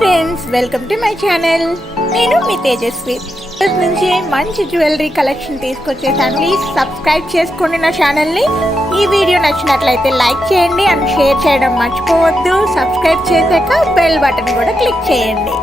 Friends, welcome to my channel. నేను మీ తేజస్వి. నుంచి మంచి జ్యువెలరీ కలెక్షన్ తీసుకొచ్చేసాను. ప్లీజ్ సబ్స్క్రైబ్ చేసుకోండి నా ఛానల్ని. ఈ వీడియో నచ్చినట్లయితే లైక్ చేయండి అండ్ షేర్ చేయడం మర్చిపోవద్దు. సబ్స్క్రైబ్ చేశాక బెల్ బటన్ కూడా క్లిక్ చేయండి.